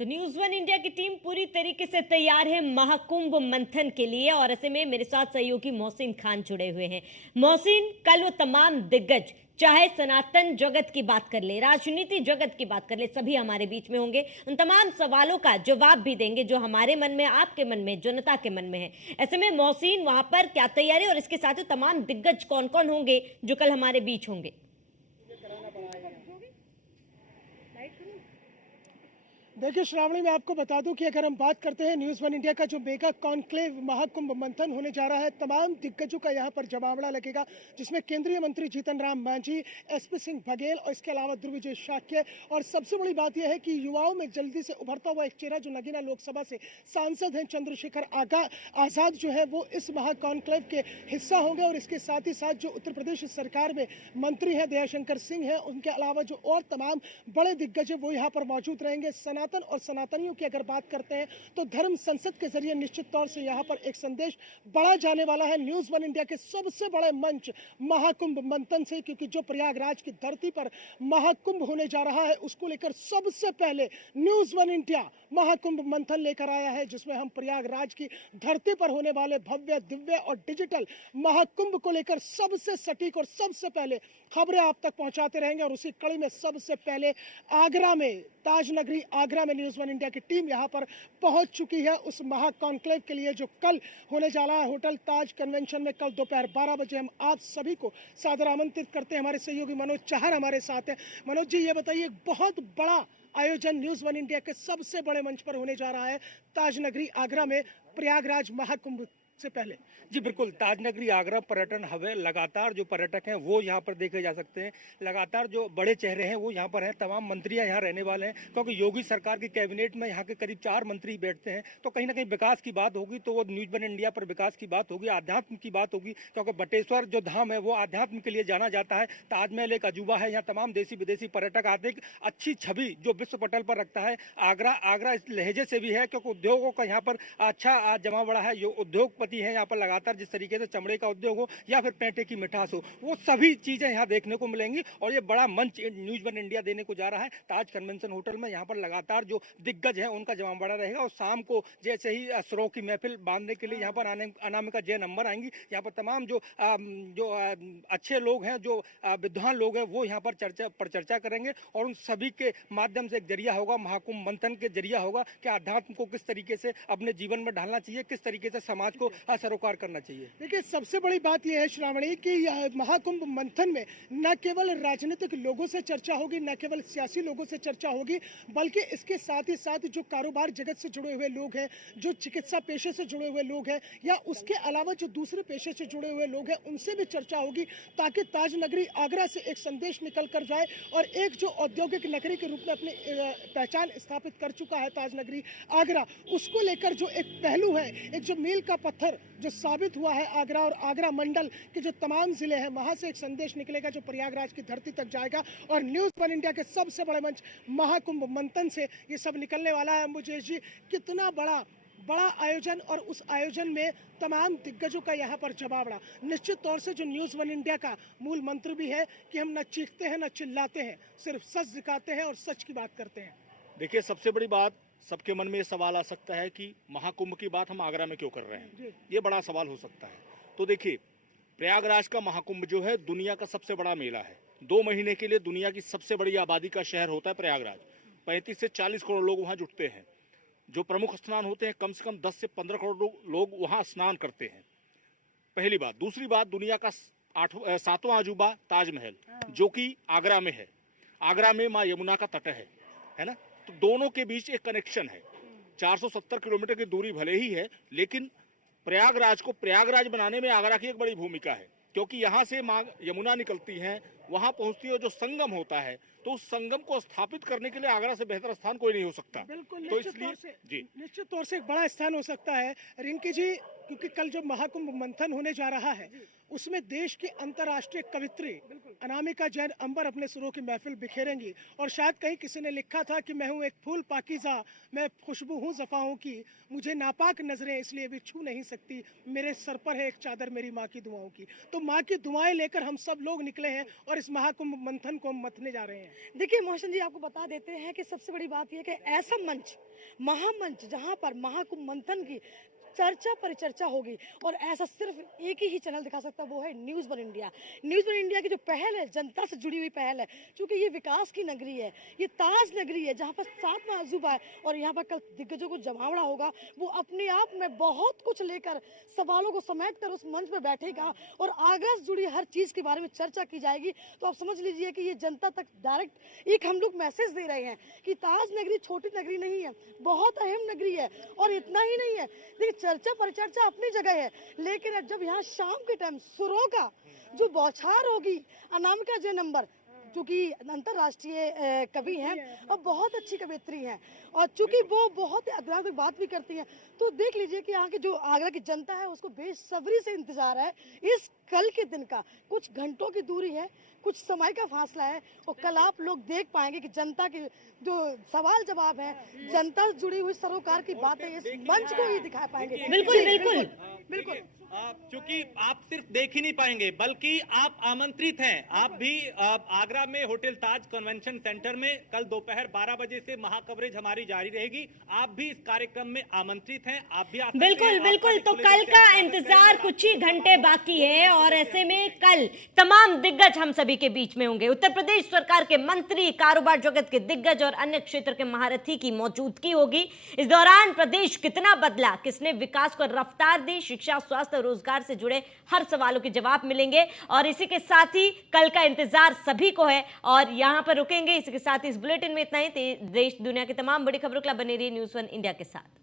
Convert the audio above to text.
तो news one India की team पूरी तरीके से तैयार है महाकुंभ मंथन के लिए और ऐसे में मेरे साथ सहयोगी मोहसिन खान जुड़े हुए हैं। मोहसिन, कल वो तमाम दिग्गज, चाहे सनातन जगत की बात कर ले, राजनीति जगत की बात कर ले, सभी हमारे बीच में होंगे। उन तमाम सवालों का जवाब भी देंगे जो हमारे मन में, आपके मन में, जनता के मन में है। ऐसे में मोहसिन, वहां पर क्या तैयारी और इसके साथ ही तमाम दिग्गज कौन कौन होंगे जो कल हमारे बीच होंगे? देखिए श्रावणी, मैं आपको बता दूं कि अगर हम बात करते हैं न्यूज़ वन इंडिया का जो मेगा कॉन्क्लेव महाकुंभ मंथन होने जा रहा है, तमाम दिग्गजों का यहां पर जमावड़ा लगेगा, जिसमें केंद्रीय मंत्री जीतन राम मांझी, एसपी सिंह बघेल और इसके अलावा ध्रुव शाक्य। और सबसे बड़ी बात यह है कि युवाओं में जल्दी से उभरता हुआ एक चेहरा जो नगीना लोकसभा से सांसद हैं चंद्रशेखर आज़ाद जो है वो इस महाकॉन्क्लेव के हिस्सा होंगे। और इसके साथ ही साथ जो उत्तर प्रदेश सरकार में मंत्री हैं दयाशंकर सिंह हैं, उनके अलावा जो और तमाम बड़े दिग्गज हैं वो यहाँ पर मौजूद रहेंगे। सनातन और सनातनियों की अगर बात करते हैं तो धर्म संसद के जरिए निश्चित तौर से यहाँ पर एक संदेश बढ़ा जाने वाला है न्यूज़ वन इंडिया के सबसे बड़े मंच महाकुंभ मंथन से, क्योंकि जो प्रयागराज की धरती पर महाकुंभ होने जा रहा है उसको लेकर सबसे पहले न्यूज़ वन इंडिया महाकुंभ मंथन लेकर आया है, जिसमें हम प्रयागराज की धरती पर होने वाले भव्य, दिव्य और डिजिटल महाकुंभ को लेकर सबसे सटीक और सबसे पहले खबरें आप तक पहुंचाते रहेंगे। और उसी कड़ी में सबसे पहले आगरा में, ताज नगरी आगरा में न्यूज़ वन इंडिया की टीम यहां पर पहुंच चुकी है उस महाकॉन्क्लेव के लिए जो कल होने जा रहा है होटल ताज कन्वेंशन में। कल दोपहर 12 बजे हम आप सभी को सादर आमंत्रित करते हैं। हमारे सहयोगी मनोज चाहर हमारे साथ हैं। मनोज जी, ये बताइए, बहुत बड़ा आयोजन न्यूज़ वन इंडिया के सबसे बड़े मंच पर होने जा रहा है ताज नगरी आगरा में प्रयागराज महाकुंभ से पहले। जी बिल्कुल, ताज नगरी आगरा पर्यटन हब है। लगातार जो पर्यटक हैं वो यहाँ पर देखे जा सकते हैं। लगातार जो बड़े चेहरे हैं वो यहाँ पर हैं। तमाम मंत्रियाँ यहाँ रहने वाले हैं, क्योंकि योगी सरकार की कैबिनेट में यहाँ के करीब 4 मंत्री बैठते हैं। तो कहीं ना कहीं विकास की बात होगी तो वो न्यूज़ वन इंडिया पर विकास की बात होगी, आध्यात्म की बात होगी, क्योंकि बटेश्वर जो धाम है वो आध्यात्म के लिए जाना जाता है। ताजमहल एक अजूबा है, यहाँ तमाम देशी विदेशी पर्यटक आते हैं। अच्छी छवि जो विश्व पटल पर रखता है आगरा इस लहजे से भी है, क्योंकि उद्योगों का यहाँ पर अच्छा जमा बड़ा है। जो उद्योगपति हैं यहाँ पर लगातार, जिस तरीके से चमड़े का उद्योग हो या फिर पेंटे की मिठास हो, वो सभी चीजें यहाँ देखने को मिलेंगी। और ये बड़ा मंच न्यूज़ वन इंडिया देने को जा रहा है ताज कन्वेंशन होटल में। यहाँ पर लगातार जो दिग्गज है उनका जमावड़ा रहेगा। और शाम को जैसे ही सरो की महफिल बांधने के लिए यहाँ पर अनामिका जय नंबर आएंगी। यहाँ पर तमाम जो अच्छे लोग हैं, जो विद्वान लोग हैं, वो यहाँ पर चर्चा करेंगे। और उन सभी के माध्यम से एक जरिया होगा, महाकुंभ मंथन के जरिया होगा कि अध्यात्म को किस तरीके से अपने जीवन में ढालना चाहिए, किस तरीके से समाज को सरोकार करना चाहिए। देखिए, सबसे बड़ी बात यह है श्रावणी कि महाकुंभ मंथन में न केवल राजनीतिक लोगों से चर्चा होगी, न केवल सियासी लोगों से चर्चा होगी, बल्कि इसके साथ ही साथ जो कारोबार जगत से जुड़े हुए लोग हैं, जो चिकित्सा पेशे से जुड़े हुए लोग हैं, या उसके अलावा जो दूसरे पेशे से जुड़े हुए लोग हैं, उनसे भी चर्चा होगी, ताकि ताज नगरी आगरा से एक संदेश निकल कर जाए। और एक जो औद्योगिक नगरी के रूप में अपनी पहचान स्थापित कर चुका है ताज नगरी आगरा, उसको लेकर जो एक पहलू है, एक जो मील का पत्थर जो साबित हुआ है आगरा और आगरा मंडल के जो तमाम जिले हैं, वहां से एक संदेश निकलेगा जो प्रयागराज की धरती तक जाएगा। और न्यूज़ वन इंडिया के सबसे बड़े मंच महाकुंभ मंथन से ये सब निकलने वाला है। मुझे जी, कितना बड़ा आयोजन, और उस आयोजन में तमाम दिग्गजों का यहाँ पर जमावड़ा। निश्चित तौर से जो न्यूज़ वन इंडिया का मूल मंत्र भी है कि हम न चीखते हैं न चिल्लाते हैं, सिर्फ सच दिखाते हैं और सच की बात करते हैं। देखिए, सबसे बड़ी बात, सबके मन में ये सवाल आ सकता है कि महाकुंभ की बात हम आगरा में क्यों कर रहे हैं। ये बड़ा सवाल हो सकता है। तो देखिए, प्रयागराज का महाकुंभ जो है दुनिया का सबसे बड़ा मेला है। 2 महीने के लिए दुनिया की सबसे बड़ी आबादी का शहर होता है प्रयागराज। 35 से 40 करोड़ लोग वहाँ जुटते हैं। जो प्रमुख स्नान होते हैं, कम से कम 10 से 15 करोड़ लोग वहाँ स्नान करते हैं। पहली बात। दूसरी बात, दुनिया का 7वां अजूबा ताजमहल जो कि आगरा में है। आगरा में माँ यमुना का तट है ना। तो दोनों के बीच एक कनेक्शन है। 470 किलोमीटर की दूरी भले ही है, लेकिन प्रयागराज को प्रयागराज बनाने में आगरा की एक बड़ी भूमिका है, क्योंकि यहाँ से माँ यमुना निकलती हैं, वहाँ पहुँचती है, जो संगम होता है, तो उस संगम को स्थापित करने के लिए आगरा से बेहतर स्थान कोई नहीं हो सकता। बिल्कुल, तो इसलिए निश्चित तौर से एक बड़ा स्थान हो सकता है रिंकी जी, क्योंकि कल जो महाकुंभ मंथन होने जा रहा है उसमें देश की अंतर्राष्ट्रीय कवित्री अनामिका जैन अंबर अपने सुरों की महफिल बिखेरेंगी। और शायद कहीं किसी ने लिखा था कि मैं हूँ एक फूल पाकीज़ा, मैं खुशबू हूँ ज़फ़ाओं की, मुझे नापाक नजरें इसलिए भी छू नहीं सकती, मेरे सर पर है एक चादर मेरी माँ की दुआओं की। तो माँ की दुआएं लेकर हम सब लोग निकले हैं और इस महाकुंभ मंथन को हम मथने जा रहे हैं। देखिए मोहसिन जी, आपको बता देते हैं कि सबसे बड़ी बात यह कि ऐसा मंच महामंच जहां पर महाकुंभ मंथन की चर्चा परिचर्चा होगी। और ऐसा सिर्फ एक ही चैनल दिखा सकता है, वो है news one India. News one India की जो पहल है, जनता से जुड़ी हुई पहल है, क्योंकि ये विकास की नगरी है, ये ताज नगरी है जहाँ पर 7 अजूबा है और यहाँ पर कल दिग्गजों को जमावड़ा होगा। वो अपने आप में बहुत कुछ लेकर सवालों को समेट कर उस मंच पर बैठेगा और आगरा से जुड़ी हर चीज़ के बारे में चर्चा की जाएगी। तो आप समझ लीजिए कि ये जनता तक डायरेक्ट एक हम लोग मैसेज दे रहे हैं कि ताज नगरी छोटी नगरी नहीं है, बहुत अहम नगरी है। और इतना ही नहीं है, देखिए चर्चा परिचर्चा अपनी जगह है, लेकिन अब जब यहाँ शाम के टाइम सुरों का जो बौछार होगी, अनामिका जय नंबर जो कि अंतर्राष्ट्रीय कवि हैं और बहुत अच्छी कवियत्री हैं, और चूंकि वो बहुत अद्भुत बात भी करती हैं, तो देख लीजिए कि यहाँ की जो आगरा की जनता है उसको बेसब्री से इंतजार है इस कल के दिन का। कुछ घंटों की दूरी है, कुछ समय का फासला है, और कल आप लोग देख पाएंगे कि जनता के जो सवाल जवाब है, जनता से जुड़ी हुई सरोकार की बातें इस मंच को ही दिखा पाएंगे। बिल्कुल बिल्कुल बिल्कुल। क्योंकि आप सिर्फ देख ही नहीं पाएंगे, बल्कि आप आमंत्रित हैं। आप भी आगरा में होटल ताज कन्वेंशन सेंटर में कल दोपहर 12 बजे से महा कवरेज हमारी जारी रहेगी। आप भी इस कार्यक्रम में आमंत्रित हैं, आप भी आ सकते हैं। बिल्कुल आपका बिल्कुल। तो भी कल का इंतजार कुछ ही घंटे बाकी है और ऐसे में कल तमाम दिग्गज हम सभी के बीच में होंगे। उत्तर प्रदेश सरकार के मंत्री, कारोबार जगत के दिग्गज और अन्य क्षेत्र के महारथी की मौजूदगी होगी। इस दौरान प्रदेश कितना बदला, किसने विकास को रफ्तार दी, शिक्षा, स्वास्थ्य, रोजगार से जुड़े हर सवालों के जवाब मिलेंगे। और इसी के साथ ही कल का इंतजार सभी को है और यहां पर रुकेंगे। इसी के साथ इस बुलेटिन में इतना ही। देश दुनिया की तमाम बड़ी खबरों के लिए बने रहिए न्यूज़ वन इंडिया के साथ।